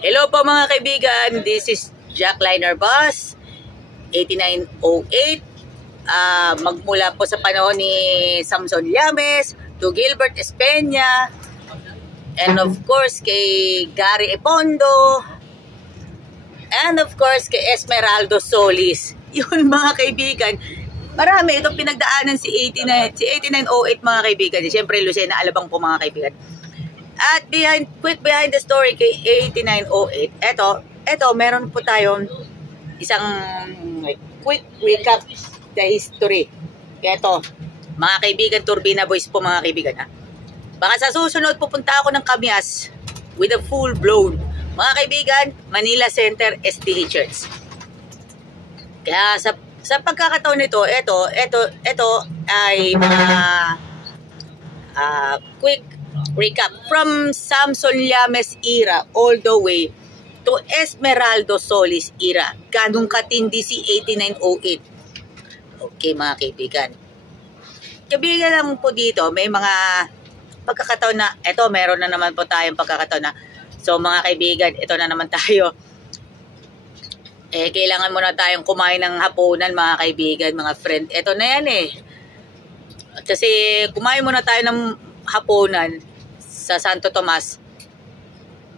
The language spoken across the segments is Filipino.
Hello po mga kaibigan, this is Jack Liner Bus 8908. Magmula po sa panahon ni Samson Llames to Gilbert Espeña, and of course kay Gary Epondo, and of course kay Esmeraldo Solis. Yun mga kaibigan, marami itong pinagdaanan si 8908 mga kaibigan. Siyempre Lucena Alabang po mga kaibigan. At quick behind the story kay 8908, eto meron po tayong isang quick recap the history. Eto, mga kaibigan, Turbina Boys po mga kaibigan ha. Baka sa susunod pupunta ako ng Kamias with a full blown, mga kaibigan, Manila Center SDA Church. Kaya sa pagkakataon nito, ito ay mga quick recap from Samson Llames era all the way to Esmeraldo Solis era. Ganong katindi si 8908. Okay mga kaibigan. Kaibigan lang po dito, may mga pagkakataon na, meron na naman po tayong pagkakataon na. So mga kaibigan, ito na naman tayo. Kailangan muna tayong kumain ng hapunan mga kaibigan, mga friend. Ito na yan Kasi kumain muna tayo ng hapunan sa Santo Tomas.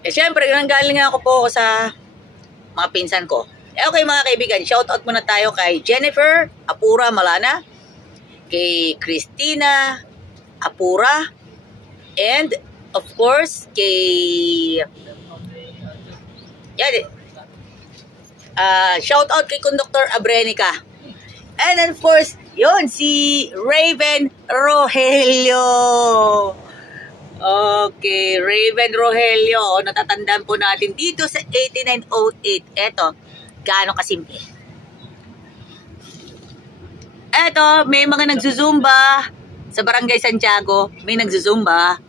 Siyempre, nanggaling ako po sa mga pinsan ko. Okay mga kaibigan, shoutout muna tayo kay Jennifer Apura Malana, kay Christina Apura, and of course kay shoutout kay Conductor Abrenica, and then of course yun si Raven Rogelio. Okay, Raven Rogelio, natatandaan po natin dito sa 8908. Eto, gaano kasimple. Eto, may mga nagzuzumba sa Barangay Santiago, may nagzuzumba.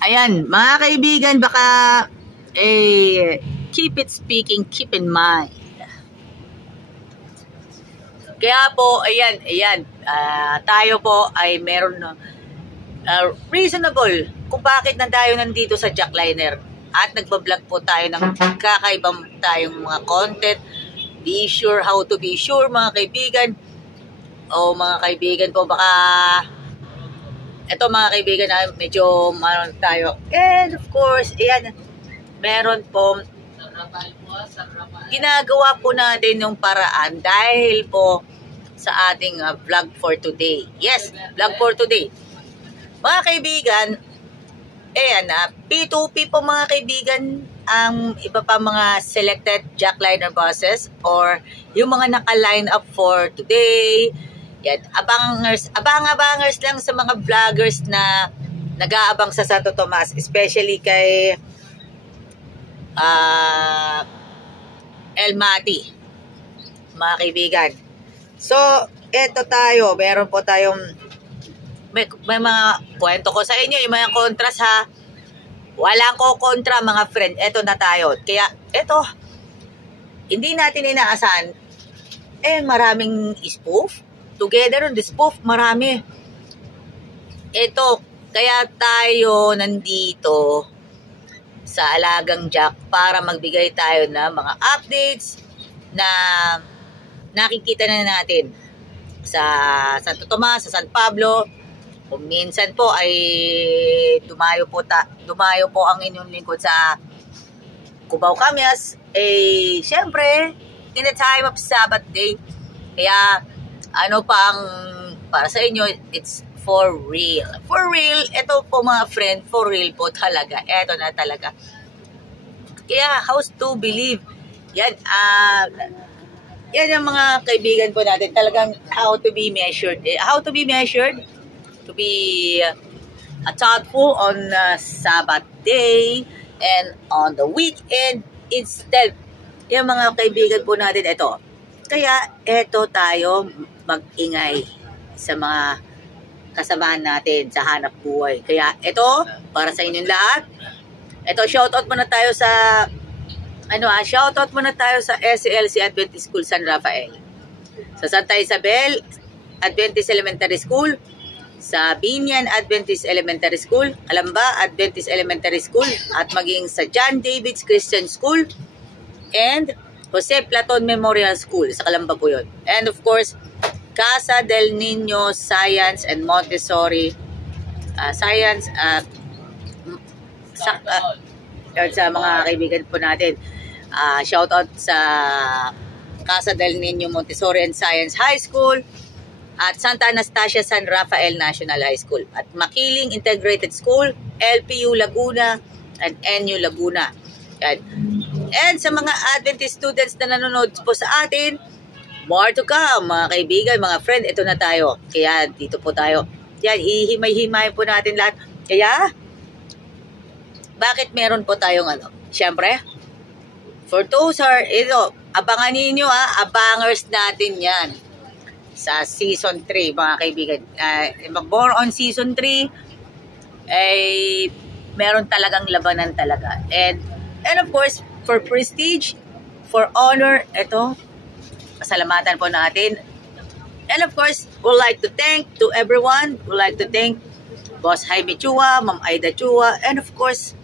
Ayan, mga kaibigan, baka keep it speaking, keep in mind. Kaya po, ayan, tayo po ay meron reasonable kung bakit na tayo nandito sa Jack Liner at nagbablog po tayo ng kakaibang tayong mga content. Be sure how to be sure mga kaibigan. O mga kaibigan po, baka eto mga kaibigan na medyo maroon tayo. And of course, ayan, meron po ginagawa po natin yung paraan dahil po sa ating vlog for today. Yes, vlog for today. Mga kaibigan, P2P po mga kaibigan, ang iba pa mga selected Jack Liner buses or yung mga naka-line up for today. Yan, abang-abangers lang sa mga vloggers na nag-aabang sa Santo Tomas, especially kay El Mati, mga kaibigan. So, eto tayo, meron po tayong may mga kwento ko sa inyo, yung mga kontras ha. Walang ko kontra mga friend. Eto na tayo. Kaya eto, hindi natin inaasahan. Maraming spoof. Together on the spoof, marami. Eto, kaya tayo nandito sa Alagang Jack para magbigay tayo ng mga updates na nakikita na natin sa Santo Tomas, sa San Pablo. Kung minsan po ay dumayo po ang inyong lingkod sa Cubao Kamias, syempre in the time of Sabbath day. Kaya ano pa ang para sa inyo, it's for real. For real, ito po mga friend, for real po talaga. Ito na talaga. Kaya house to believe. Yan, yan yung mga kaibigan po natin. Talagang how to be measured. How to be measured? To be thoughtful on Sabbath day and on the weekend instead. Yung mga kaibigan po natin ito. Kaya ito tayo mag-ingay sa mga kasamahan natin sa hanap buhay. Kaya ito, para sa inyong lahat, ito shoutout muna tayo sa shoutout muna tayo sa SLC Adventist School San Rafael. Sa Santa Isabel Adventist Elementary School, sa Binyan Adventist Elementary School, Calamba Adventist Elementary School, at maging sa John David's Christian School, and Jose Platon Memorial School, sa Calamba po yun. And of course, Casa del Niño Science and Montessori Science, sa mga kaibigan po natin. Shout out sa Casa del Niño Montessori and Science High School, at Santa Anastasia San Rafael National High School, at Makiling Integrated School, LPU Laguna, and NU Laguna. Yan. And sa mga Adventist students na nanonood po sa atin, more to come, mga kaibigan, mga friend, ito na tayo. Kaya dito po tayo. Yan, ihimay-himay po natin lahat. Kaya, bakit meron po tayong Siyempre, for those abangan ninyo abangers natin yan. Sa Season 3, mga kaibigan. Born on Season 3, meron talagang labanan talaga. And of course, for prestige, for honor, ito, pasalamatan po natin. And of course, we'd like to thank to everyone. We'd like to thank Boss Jaime Chua, Ma'am Aida Chua, and of course,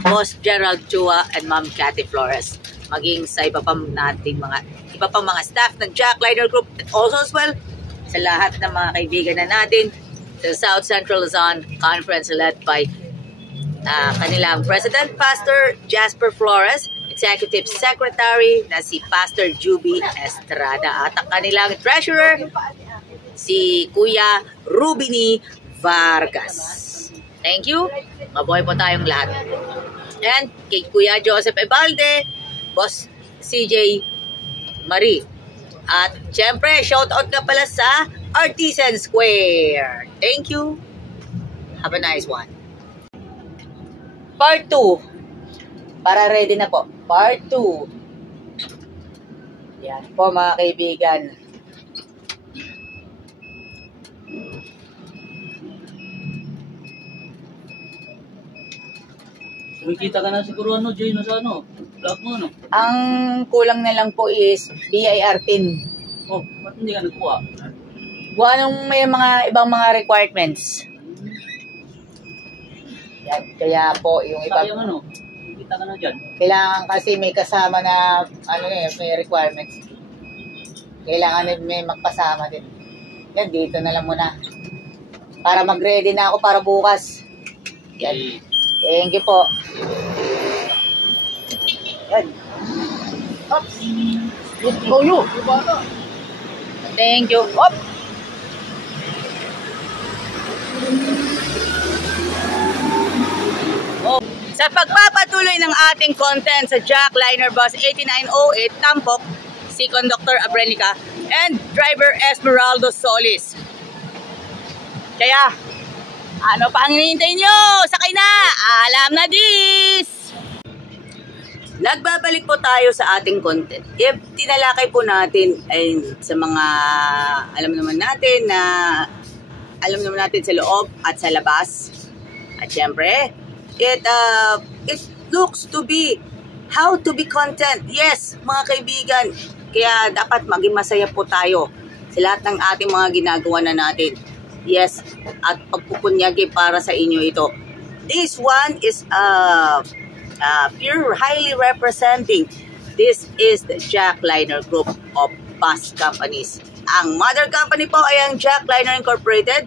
Boss Gerald Chua and Ma'am Cathy Flores. Maging sa iba pang mga staff ng Jack Liner Group, and also as well sa lahat ng mga kaibigan na natin sa South Central Luzon Conference, led by kanilang President Pastor Jasper Flores, Executive Secretary na si Pastor Juby Estrada, at ang kanilang Treasurer si Kuya Rubini Vargas. Thank you. Mabuhay po tayong lahat. And kay Kuya Joseph Ebalde, Boss CJ Marie. At syempre, shout out na pala sa Artisan Square. Thank you. Have a nice one. Part 2. Para ready na po. Part 2. Yan po, mga kaibigan. Kumikita ka na siguro Jay, sa vlog mo, Ang kulang na lang po is BIR PIN. Oh, ba't hindi ka nagkuha? Buwan nung may mga ibang mga requirements. Yan, kaya po yung iba. Sayang kumikita ka na dyan. Kailangan kasi may kasama na, may requirements. Kailangan may magpasama din. Yan, dito na lang muna. Para mag-ready na ako para bukas. Yan. Thank you po. Yan. Oops. Go you. Thank you. Op. Oh. Sa pagpapatuloy ng ating content sa Jack Liner Bus 8908 Tampok, si Conductor Abrenica and Driver Esmeraldo Solis. Kaya, ano pa ang hinihintay nyo? Sakay na! Alam na this! Nagbabalik po tayo sa ating content. If tinalakay po natin ay sa mga alam naman natin sa loob at sa labas. At syempre, it looks to be how to be content. Yes, mga kaibigan. Kaya dapat maging masaya po tayo sa lahat ng ating mga ginagawa na natin. Yes, at pagpupunyagi para sa inyo ito. This one is pure highly representing. This is the Jack Liner Group of Bus Companies. Ang mother company po ay ang Jack Liner Incorporated.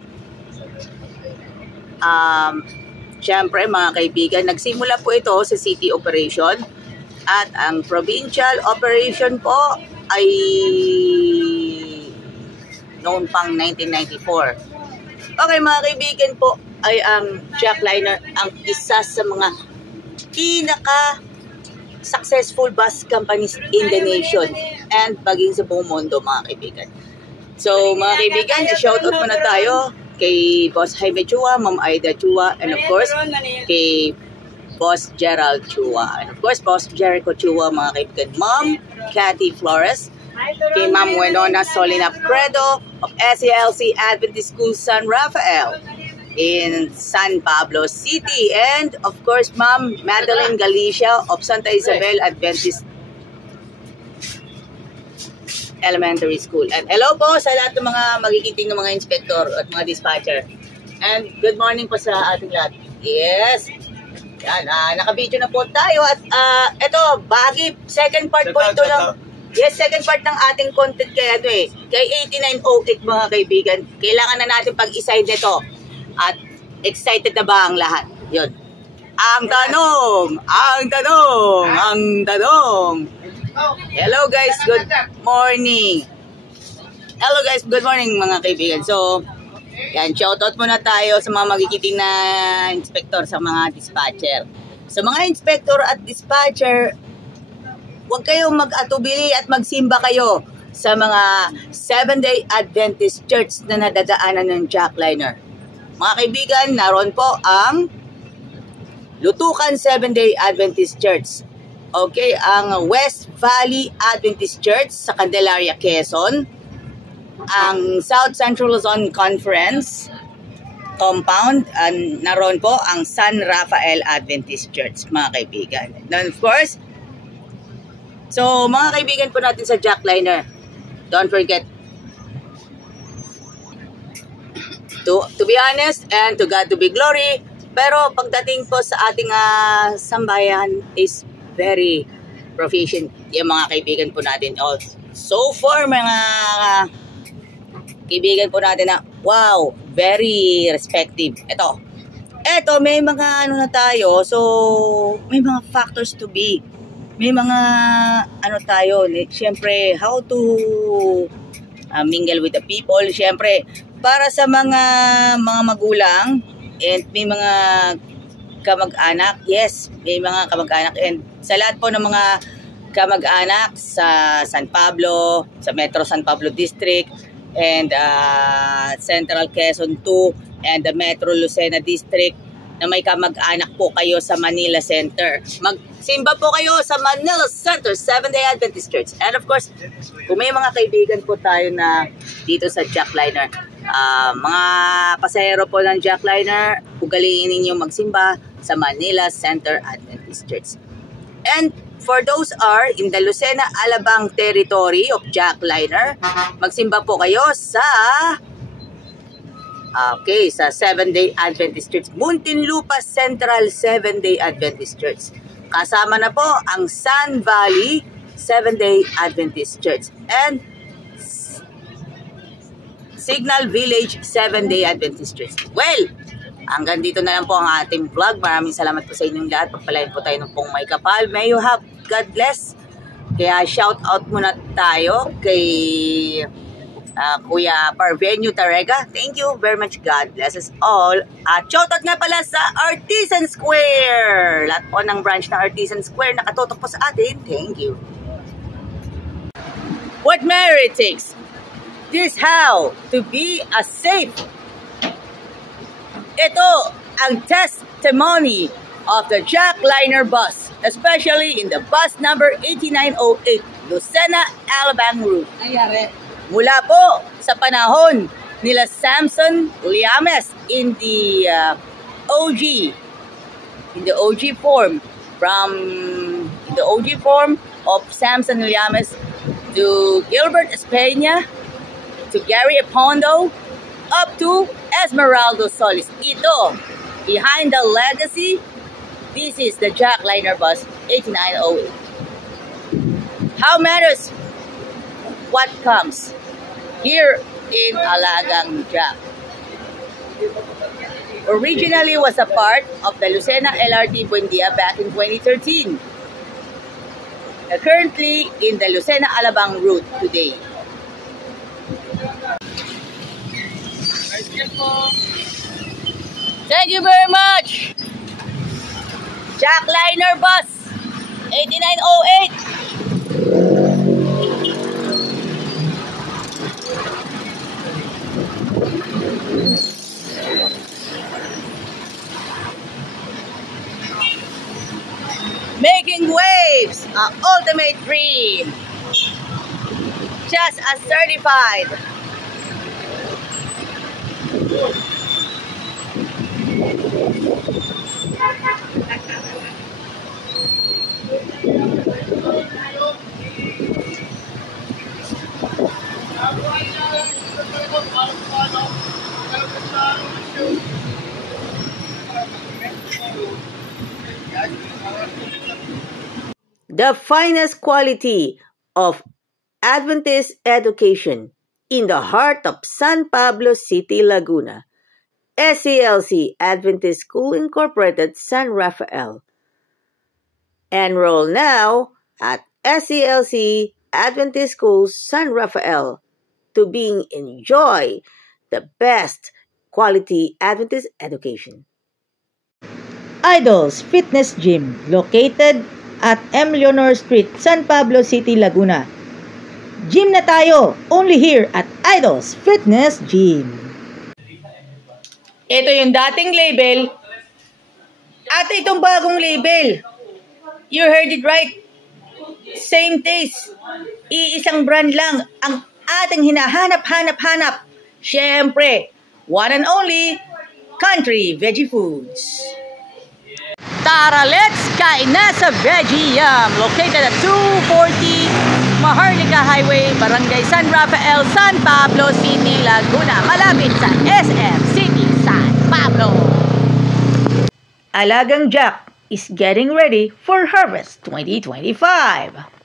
Siyempre mga kaibigan, nagsimula po ito sa city operation. At ang provincial operation po ay noon pang 1994. Okay mga kaibigan po, ay ang Jack Liner ang isa sa mga pinaka-successful bus companies in the nation and maging sa buong mundo mga kaibigan. So mga kaibigan, i-shoutout muna tayo kay Boss Jaime Chua, Ma'am Aida Chua, and of course kay Boss Gerald Chua. And of course, Boss Jericho Chua, mga kaibigan. Ma'am Cathy Flores, kay Ma'am Winona Solina Credo of SELC Adventist School San Rafael in San Pablo City, and of course Ma'am Madeline Galicia of Santa Isabel Adventist Elementary School. And hello po sa lahat ng mga magigiting ng mga inspector at mga dispatcher. And good morning po sa ating lahat. Yes. Yan, naka-video na po tayo at ito, bahagi, second part po ito lang. Yes, second part ng ating content kay kay 8908 mga kaibigan. Kailangan na natin pag-isay nito. At excited na ba ang lahat? Yun. Ang tanong. Hello guys, good morning. Hello guys, good morning mga kaibigan. So, yan, shoutout muna tayo sa mga magigiting na inspector, sa mga dispatcher. Sa mga inspector at dispatcher, huwag kayong mag-atubili at magsimba kayo sa mga Seventh-day Adventist Church na nadadaanan ng jackliner. Mga kaibigan, naroon po ang Lutukan Seventh-day Adventist Church. Okay, ang West Valley Adventist Church sa Candelaria, Quezon. Ang South Central Luzon Conference Compound, naroon po ang San Rafael Adventist Church, mga kaibigan. Then of course, so mga kaibigan po natin sa jackliner, don't forget to be honest and to God to be glory. Pero pagdating po sa ating sambayan is very proficient yung mga kaibigan po natin. So far, mga kaibigan po natin na, wow, very respective. Ito, may mga na tayo, so may mga factors to be. May mga tayo, siyempre, how to mingle with the people. Siyempre, para sa mga magulang, and may mga kamag-anak, yes, may mga kamag-anak, and sa lahat po ng mga kamag-anak sa San Pablo, sa Metro San Pablo District, and Central Quezon 2, and the Metro Lucena District, na may kamag-anak po kayo sa Manila Center. Magsimba po kayo sa Manila Center, Seventh-day Adventist Church. And of course, kung may mga kaibigan po tayo na dito sa jackliner, mga pasahero po ng jackliner, ugaliin ninyo magsimba sa Manila Center Adventist Church. And for those are in the Lucena, Alabang territory of jackliner, magsimba po kayo sa sa Seventh-day Adventist Church, Muntinlupa Central Seventh-day Adventist Church. Kasama na po ang Sun Valley Seventh-day Adventist Church and Signal Village Seventh-day Adventist Church. Well, hanggang dito na lang po ang ating vlog. Maraming salamat po sa inyong lahat. Pagpalain po tayo ng pong may kapal. May you have God bless. Kaya shout out muna tayo kay Kuya Parvenio Tarega. Thank you very much. God bless us all. At shout out nga pala sa Artisan Square. Lahat po ng branch ng Artisan Square nakatutok po sa atin. Thank you. What merit takes? This how to be a safe. Ito ang testimony of the jackliner bus, especially in the bus number 8908, Lucena, Alabang route. Mula po sa panahon nila Samson Llames in the OG form, from the OG form of Samson Llames to Gilbert Espeña, to Gary Apondo, up to Esmeraldo Solis. Ito, behind the legacy, this is the jackliner bus 8908. How matters what comes here in Alagang Jack. Originally was a part of the Lucena LRT Buendia back in 2013. Currently in the Lucena Alabang route today. Thank you very much. Jackliner bus 8908. Making waves, an ultimate dream. Just as certified. the finest quality of Adventist education in the heart of San Pablo City, Laguna. SCLC Adventist School Incorporated, San Rafael. Enroll now at SCLC Adventist School, San Rafael, to enjoy the best quality Adventist education. Idols Fitness Gym, located at M. Leonor Street, San Pablo City, Laguna. Gym na tayo, only here at Idols Fitness Gym. Ito yung dating label at itong bagong label. You heard it right. Same taste. Iisang brand lang ang ating hinahanap-hanap-hanap. Siyempre, one and only Country Veggie Foods. Tara, let's kain na sa Veggie Yum, located at 240 Maharlika Highway, Barangay San Rafael, San Pablo City, Laguna, malapit sa SM City, San Pablo. Alagang Jack is getting ready for Harvest 2025.